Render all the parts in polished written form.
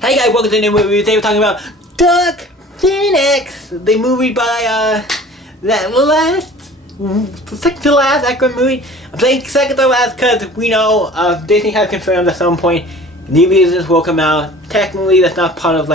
Hey guys, welcome to the new movie. Today we're talking about Dark Phoenix, the movie by the second to last X-Men movie. I'm saying second to last because we know Disney has confirmed at some point new movies will come out. Technically, that's not part of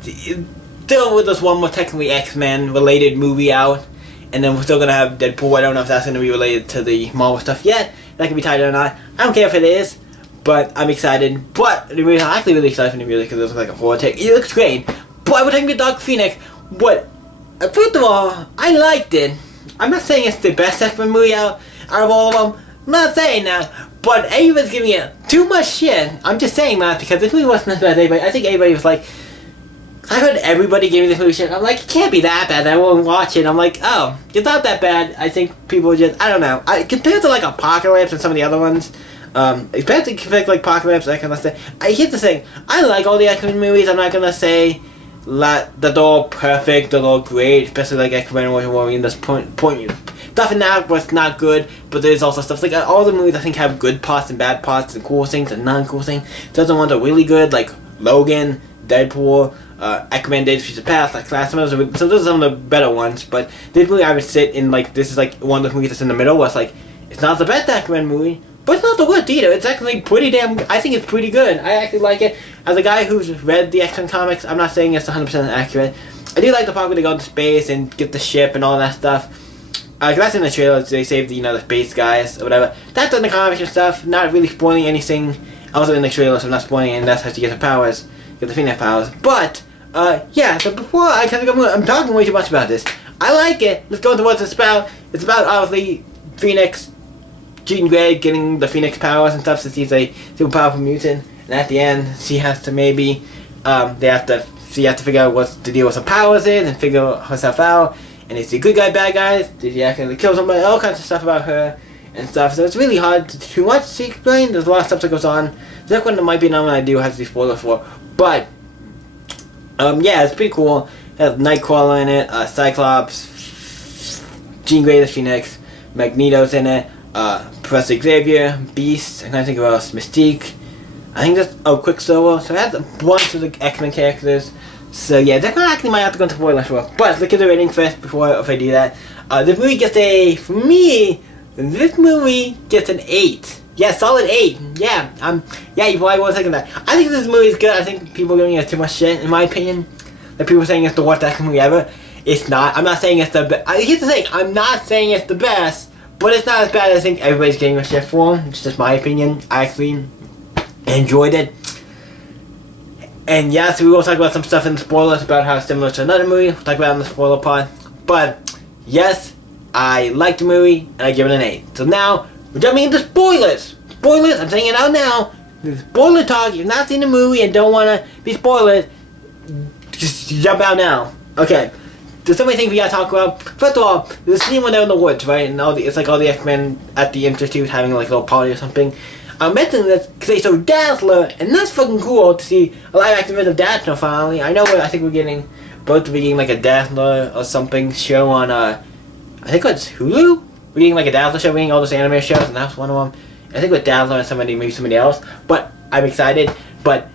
still with us one more technically X-Men related movie out, and then we're still gonna have Deadpool. I don't know if that's gonna be related to the Marvel stuff yet. That can be tied or not. I don't care if it is. But I'm excited. But the movie, I'm actually really excited for the music because it looks like a horror take. It looks great. But we're talking about Dark Phoenix. But first of all, I liked it. I'm not saying it's the best X-Men movie out of all of them. I'm not saying that. But everybody's giving it too much shit. I'm just saying that because this movie wasn't as bad as everybody. I think everybody was like, I heard everybody giving this movie shit. I'm like, it can't be that bad. I won't watch it. I'm like, oh, it's not that bad. I think people just, I don't know. Compared to Apocalypse and some of the other ones. Especially compared to Apocalypse, that kind of stuff. Here's the thing. I like all the X-Men movies. I'm not gonna say that they're all perfect, they're all great. Especially X-Men and Wolverine. This point. Stuff in that was not good, but there's also stuff all the movies I think have good parts and bad parts and cool things and non-cool things. There's the ones that are really good, like Logan, Deadpool, X-Men Days of Future Past, some of those. So those are some of the better ones. But this movie I would sit in this is one of those movies that's in the middle where it's not the best X-Men movie. But it's not the worst either. It's actually pretty damn... I think it's pretty good. I actually like it. As a guy who's read the X-Men comics, I'm not saying it's 100% accurate. I do like the part where they go into space and get the ship and all that stuff. Cause that's in the trailers. They save the space guys or whatever. That's in the comics and stuff. Not really spoiling anything. Also in the trailer, so I'm not spoiling it. And that's how she gets the powers. Get the Phoenix powers. But, yeah. So before I'm talking way too much about this. I like it. Let's go into what it's about. It's about, obviously, Phoenix... Jean Grey getting the Phoenix powers and stuff since he's a super powerful mutant, and at the end she has to she has to figure out what the deal with her powers is and figure herself out. And is he a good guy, bad guys? Did he accidentally kill somebody? All kinds of stuff about her and stuff. So it's really hard too much to explain. There's a lot of stuff that goes on. That one might be another one I do have to be spoiler for, but yeah, it's pretty cool. It has Nightcrawler in it, Cyclops, Jean Grey the Phoenix, Magneto's in it. Professor Xavier, Beast, I can't think of what else, Mystique, I think that's, Quicksilver, so it has a bunch of the X-Men characters, so yeah, that actually might have to go into spoilers for, but look at the rating first before if I do that. This movie gets for me, this movie gets an 8, yeah, solid 8, yeah, yeah, you probably won't think of that. I think this movie is good. I think people are giving it too much shit, in my opinion, that people are saying it's the worst X-Men movie ever. It's not. I'm not saying it's the best. Here's the thing, I'm not saying it's the best, but it's not as bad as I think everybody's getting a shit for. It's just my opinion. I actually enjoyed it. And yeah, so we will talk about some stuff in the spoilers about how it's similar to another movie. We'll talk about it in the spoiler part. But yes, I liked the movie and I give it an 8. So now we're jumping into spoilers. Spoilers, I'm saying it out now. Spoiler talk. If you've not seen the movie and don't want to be spoiled, just jump out now. Okay. There's so many things we gotta talk about. First of all, there's a scene when they're in the woods, right? And it's all the X-Men at the Institute having a little party or something. I'm mentioning this because they show Dazzler, and that's fucking cool to see a live action version of Dazzler finally. I think we're getting a Dazzler or something show on, I think it's Hulu? We're getting a Dazzler show, we're getting all those anime shows, and that's one of them. I think with Dazzler and maybe somebody else, but I'm excited. But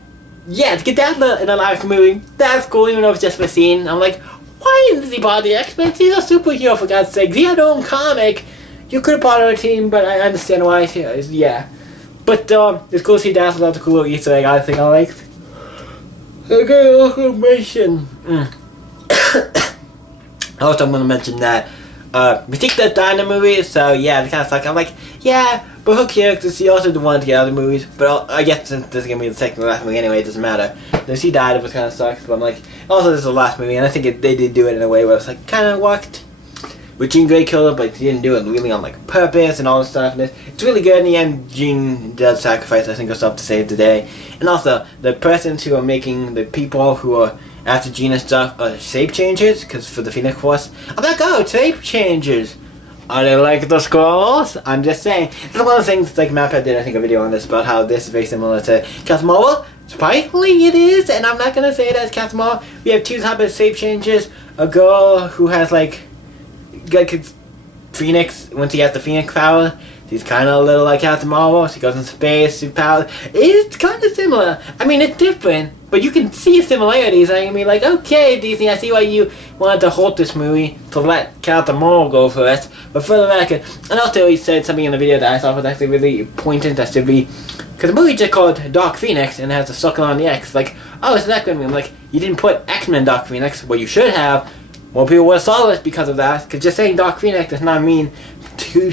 yeah, to get Dazzler in a live action movie, that's cool, even though it's just for a scene. I'm like, why does he bother the X-Men? He's a superhero, for God's sake. He had their own comic. You could have bought our team, but I understand why. Yeah. But it's cool to see Dazzler. That's a cool little Easter egg I think I liked. Okay, also mention. Also, I'm going to mention that Mystique does die in the movie, so yeah, it kind of sucks. I'm like, yeah, but who cares? Because he also wanted to get out of the movies. But I guess since this is going to be the second to last movie anyway, it doesn't matter. So she died, it was kind of sucks. But I'm like, also this is the last movie, and I think they did do it in a way where it's kind of worked. With Jean Grey killed her, but she didn't do it really on purpose and all this stuff. And it's really good in the end. Jean does sacrifice, I think, herself to save the day. And also, the persons who are making the people who are after Jean and stuff are shape changers, because for the Phoenix Force. I'm like, oh, shape changers. Are they like the Skrulls? I'm just saying. This is one of the things, MatPat did, I think, a video on this about how this is very similar to Captain Marvel. Surprisingly, it is, and I'm not gonna say it as Captain Marvel. We have two types of shape changes. A girl who has Phoenix, once he has the Phoenix power, He's kind of a little like Captain Marvel. He goes in space, super power. It's kind of similar. I mean, it's different, but you can see similarities. I mean, like, okay, Disney, I see why you wanted to halt this movie to let Captain Marvel go first. But for the record, and also he said something in the video that I thought was actually really poignant. That should be, because the movie just called Dark Phoenix and it has a sucker on the X. Like, oh, it's an X-Men movie. I'm like, you didn't put X-Men Dark Phoenix. Well, you should have. More people would have saw this because of that. Because just saying Dark Phoenix does not mean to.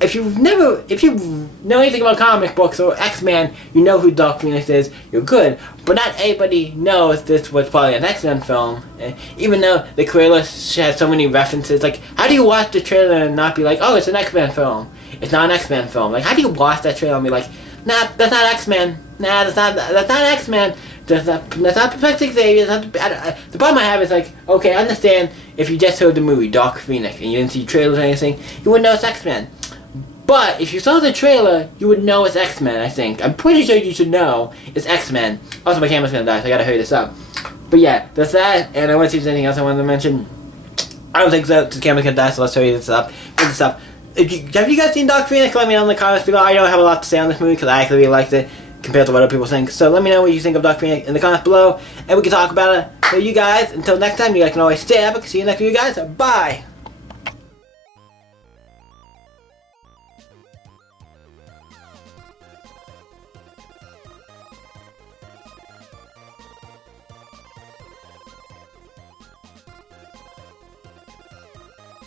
If you know anything about comic books or X-Men, you know who Dark Phoenix is, you're good. But not everybody knows this was probably an X-Men film. And even though the trailer has so many references, like, how do you watch the trailer and not be like, oh, it's an X-Men film? It's not an X-Men film. Like, how do you watch that trailer and be like, nah, that's not X-Men. Nah, that's not X-Men. That's not Professor Xavier. The problem I have is like, okay, I understand if you just heard the movie Dark Phoenix and you didn't see trailers or anything, you wouldn't know it's X-Men. But if you saw the trailer, you would know it's X-Men, I think. I'm pretty sure you should know it's X-Men. Also, my camera's gonna die, so I gotta hurry this up. But yeah, that's that, and I want to see if there's anything else I wanted to mention. I don't think so, the camera's gonna die, so let's hurry this up. Have you guys seen Dark Phoenix? Let me know in the comments below. I don't have a lot to say on this movie, because I actually really liked it, compared to what other people think. So let me know what you think of Dark Phoenix in the comments below, and we can talk about it. So you guys, until next time, you guys can always stay epic. See you next video, guys. Bye!